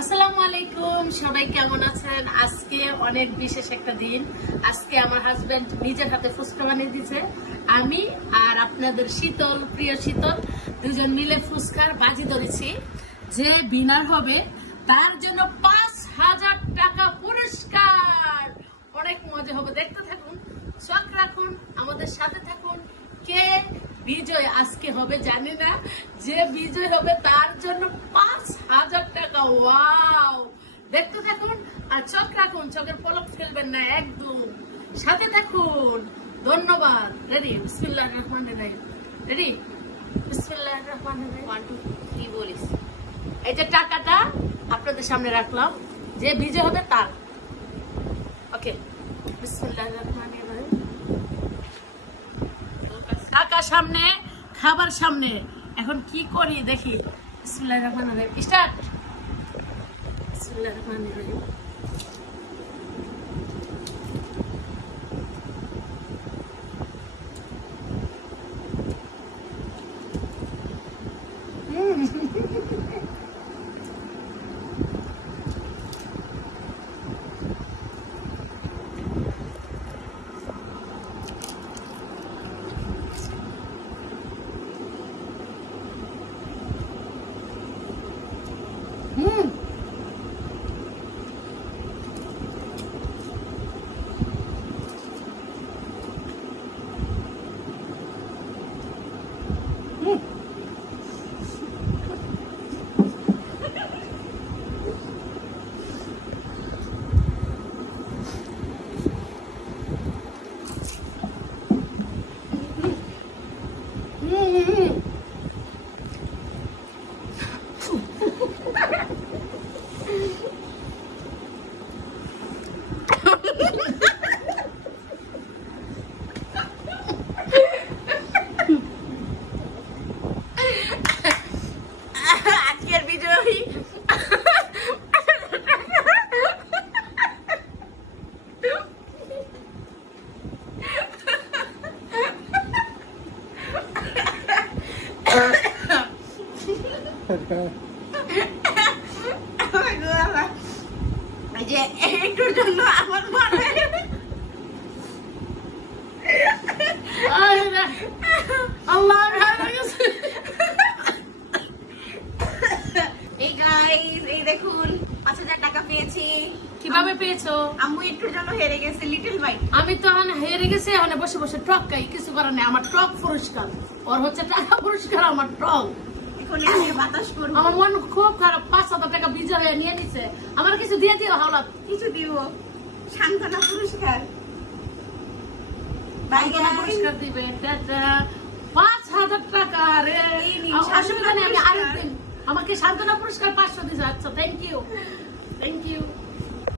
আসসালামু আলাইকুম, সবাই কেমন আছেন? আজকে অনেক বিশেষ একটা দিন। আজকে আমার হাজবেন্ড নিজের হাতে ফুচকা বানিয়ে দিয়েছে। আমি আর আপনাদের শীতল, প্রিয় শীতল দুজন মিলে ফুচকার বাজি ধরেছি। যে বিনার হবে তার জন্য ৫,০০০ টাকা পুরস্কার। অনেক মজা হবে, দেখতে থাকুন, চোখ রাখুন, আমাদের সাথে থাকুন। কে বিজয় আজকে হবে জানি না, যে বিজয় হবে তার জন্য ৫,০০০ টাকা। ওয়াও, দেখতে থাকুন আর চোখ রাখুন, চোখের পলক ফেলবেন না, একদম সাথে থাকুন। ধন্যবাদ। রেডি? বিসমিল্লাহির রহমানির রহিম। রেডি? বিসমিল্লাহির রহমানির রহিম। 1 2 3 বলিস। এই যে টাকাটা আপনাদের সামনে রাখলাম, যে বিজয় হবে তার। ওকে, বিসমিল্লাহির রহমানির রহিম। কাকা সামনে, খাবার সামনে, এখন কি করি দেখি। বিসমিল্লাহির রহমানির রহিম, স্টার্ট। বিসমিল্লাহির রহমানির রহিম। আজকের বিজয়ী যে একটুর জন্য আমার মনে আল্লাহ। এই গাইস, এই দেখুন ৫,০০০ টাকা পেয়েছি। কিভাবে পেয়েছো? আম্মু একটুর জন্য হেরে গেছে, লিটল বাইট। আমি তো হেরে গেছি, এখন বসে বসে টক খাই, কিছু করার নেই। আমার টক পুরস্কার, ওর হচ্ছে টাকা পুরস্কার, আমার টক। আমার মন খুব খারাপ, ৫,০০০ টাকা বিজয় হয়ে নিয়ে নিছে। আমার কিছু দিয়ে দিও হাওলাত, কিছু দিও, সান্ত্বনা পুরস্কার, সান্ত্বনা পুরস্কার দিবে। ৫,০০০ টাকা রে, অসুবিধা নেই, আমি আরেকদিন আমাকে সান্ত্বনা পুরস্কার ৫০০ দিছে। আচ্ছা, থ্যাংক ইউ, থ্যাংক ইউ।